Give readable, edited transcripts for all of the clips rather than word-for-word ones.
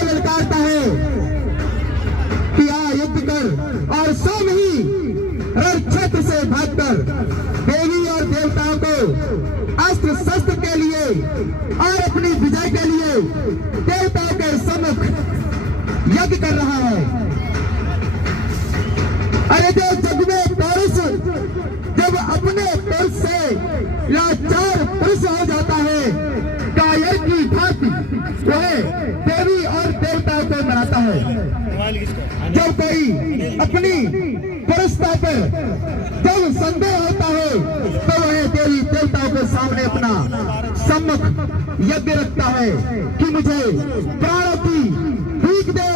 को ललकारता है कि आ युद्ध कर, और स्वयं ही रण क्षेत्र से भागकर देवी और देवताओं को अस्त्र शस्त्र के लिए और अपनी विजय के लिए देवताओं के सम्मुख यज्ञ कर रहा है। अरे जो जग में पुरुष जब अपने पुरुष से लाचार पुरुष हो जाता है, कायर की भांति वह देवी और देवताओं को मनाता है। जब कोई अपनी पुरुषता पर जब संदेह होता है तो वह देवी देवताओं के सामने अपना सम्मुख यज्ञ रखता है कि मुझे प्राणों की भीख दे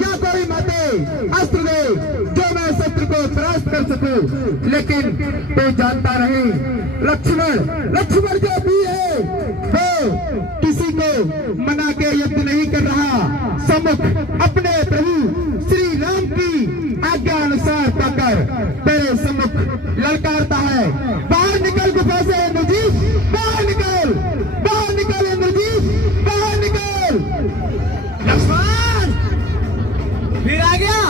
या कोई मते अस्त्र दे जो मैं शत्रु को परास्त कर सकूं। लेकिन तो जानता रहे लक्ष्मण जो भी है वो किसी को मना के युद्ध नहीं कर रहा, सम्मुख अपने प्रभु श्री राम की आज्ञा अनुसार पाकर तेरे सम्मुख ललकारता है। बाहर निकल गुफा से इंद्रजीत, बाहर निकल, बाहर निकल इंद्रजीत, बाहर निकल। लक्ष्मण फिर आ गया?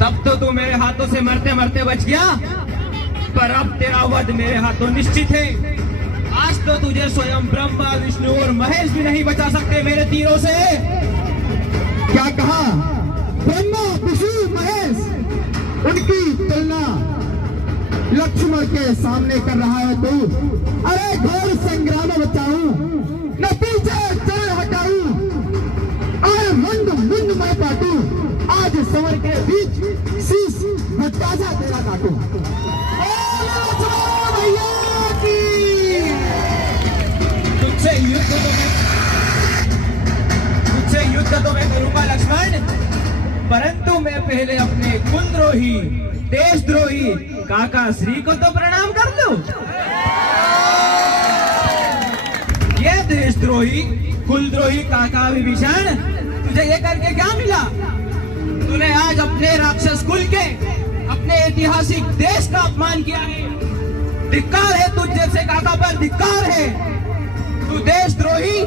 तब तो तू मेरे हाथों से मरते मरते बच गया, पर अब तेरा वध मेरे हाथों निश्चित है। आज तो तुझे स्वयं ब्रह्मा विष्णु और महेश भी नहीं बचा सकते मेरे तीरों से। क्या कहा? ब्रह्मा विष्णु महेश, उनकी तुलना लक्ष्मण के सामने कर रहा है तू? अरे घोर संग्राम बचाऊं न पीछे चढ़ हटाऊं, अरे मुंड मुंड मैं काटूं, आज समर के बीच शीश ताजा तेरा काटूं। भैया की तुझसे युद्ध तो मैं करूंगा लक्ष्मण, परंतु मैं पहले अपने कुलद्रोही देशद्रोही काका श्री को तो प्रणाम कर लूं। ये देशद्रोही कुलद्रोही काका विभीषण, तुझे ये करके क्या मिला? तूने आज अपने राक्षस कुल के, अपने ऐतिहासिक देश का अपमान किया है। धिक्कार है तुझ जैसे काका पर, धिक्कार है। तू देशद्रोही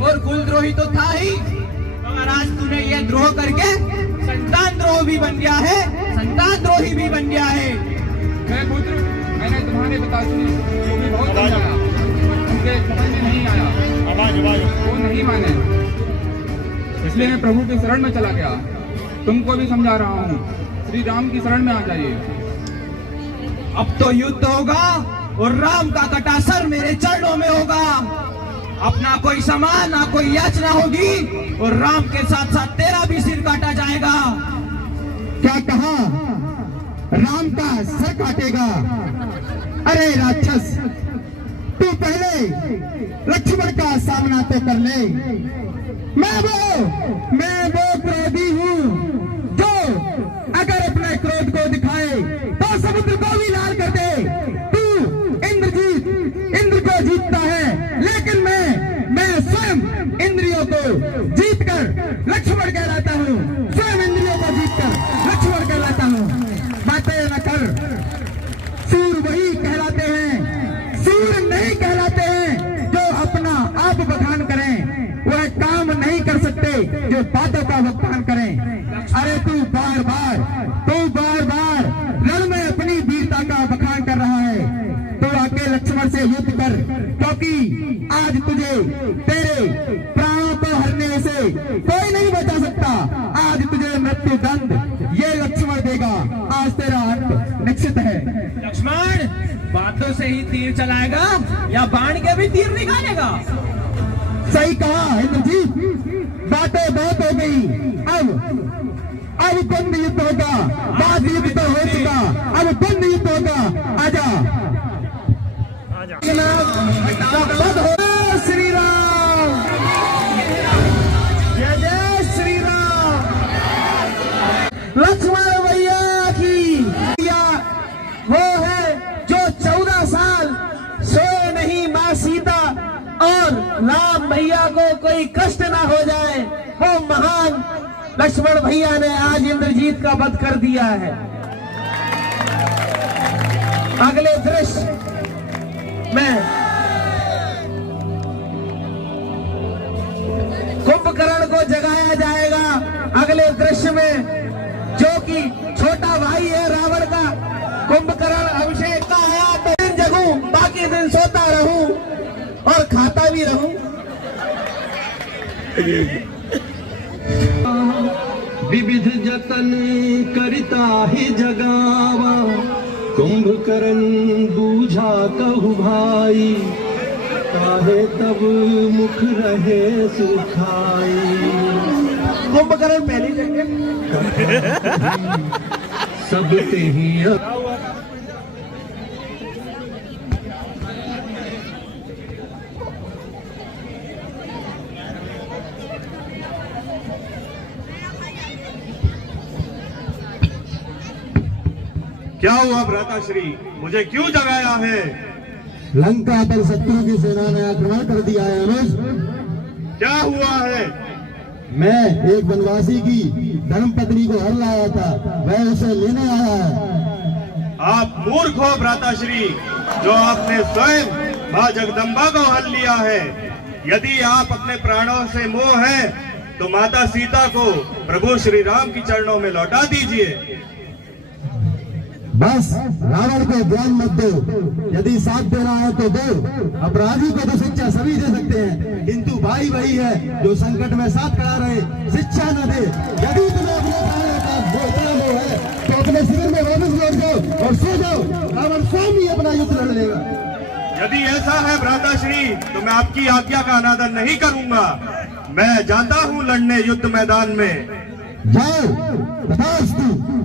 और कुलद्रोही तो था ही, मगर आज तूने ये द्रोह करके संतान द्रोह भी बन गया है, संतान द्रोही भी बन गया है। मैं पुत्र, मैंने तुम्हारे पिता सुनी जो भी बहुत समझाया, उनके समझ में नहीं आया, वो नहीं माने, इसलिए मैं प्रभु की शरण में चला गया। तुमको भी समझा रहा हूँ, श्री राम की शरण में आ जाइए। अब तो युद्ध होगा और राम का कटा सर मेरे चरणों में होगा। अपना कोई सामान ना कोई याचना होगी और राम के साथ साथ तेरा भी सिर काटा जाएगा। क्या कहा? राम का सर काटेगा? अरे राक्षस, तू पहले लक्ष्मण का सामना तो कर ले। मैं वो क्रोधी हूँ जो अगर अपने क्रोध को दिखाए तो समुद्र को भी लाल कर दे। तू इंद्र को जीतता है, लेकिन मैं स्वयं इंद्रियों को जीतकर लक्ष्मण कहलाता हूँ, स्वयं इंद्रियों को जीतकर लक्ष्मण कहलाता हूँ। बातें न कर, सूर वही कहलाते हैं, सूर नहीं कहलाते हैं जो अपना आप बखान करें, वह काम नहीं कर सकते जो बातों का बखान करें। अरे तू बार बार रण में अपनी वीरता का बखान कर रहा है। तो आके लक्ष्मण से युद्ध कर, क्योंकि आज तुझे तेरे प्राणों को हरने से कोई नहीं बचा सकता। आज तुझे मृत्यु दंड ये लक्ष्मण देगा, आज तेरा अंत निश्चित है। लक्ष्मण बातों से ही तीर चलाएगा या बाण के भी तीर निकालेगा? सही कहा इंद्रजीत, बातें बहुत हो गई। अब द्वंद युद्ध होगा, बाद युद्ध तो हो चुका, अब द्वंद युद्ध होगा। आजा श्री राम, जय जय श्री राम। लक्ष्मण भैया की वो है जो 14 साल सोए नहीं मां सीता, और राम भैया को कोई कष्ट ना हो जाए, वो महान लक्ष्मण भैया ने आज इंद्रजीत का वध कर दिया है। अगले दृश्य में कुंभ कुंभकर्ण को जगाया जाएगा अगले दृश्य में, जो कि छोटा भाई है रावण का। कुंभकर्ण अभिषेक का आया तो दिन जगूं, बाकी दिन सोता रहूं और खाता भी रहूं। विविध जतन करता ही जगावा, कुंभकर्ण बूझा कहु भाई, काहे तब मुख रहे सुखाई। कुंभकर्ण पहली जगह सब ते ही क्या हुआ भ्राताश्री, मुझे क्यों जगाया है? लंका पर शत्रु की सेना ने आक्रमण कर दिया है अनुज। क्या हुआ है? मैं एक वनवासी की धर्मपत्नी को हर लाया था, वह उसे लेने आया है। आप मूर्ख हो भ्राताश्री, जो आपने स्वयं मां जगदम्बा को हल लिया है। यदि आप अपने प्राणों से मोह है तो माता सीता को प्रभु श्री राम की चरणों में लौटा दीजिए। बस रावण को ज्ञान मत दो, यदि साथ देना है तो दो। अपराधी को तो शिक्षा सभी दे सकते हैं, किंतु भाई वही है जो संकट में साथ खड़ा रहे, शिक्षा न दे। यदि तुम्हें अपने प्राणों का इतना मोह है तो अपने शिविर में वापस लौट जाओ और सो जाओ, रावण स्वयं ही अपना युद्ध लड़ लेगा। यदि ऐसा है भ्राताश्री तो मैं आपकी आज्ञा का अनादर नहीं करूंगा। मैं जाता हूँ लड़ने युद्ध मैदान में। जाओ, तथास्तु।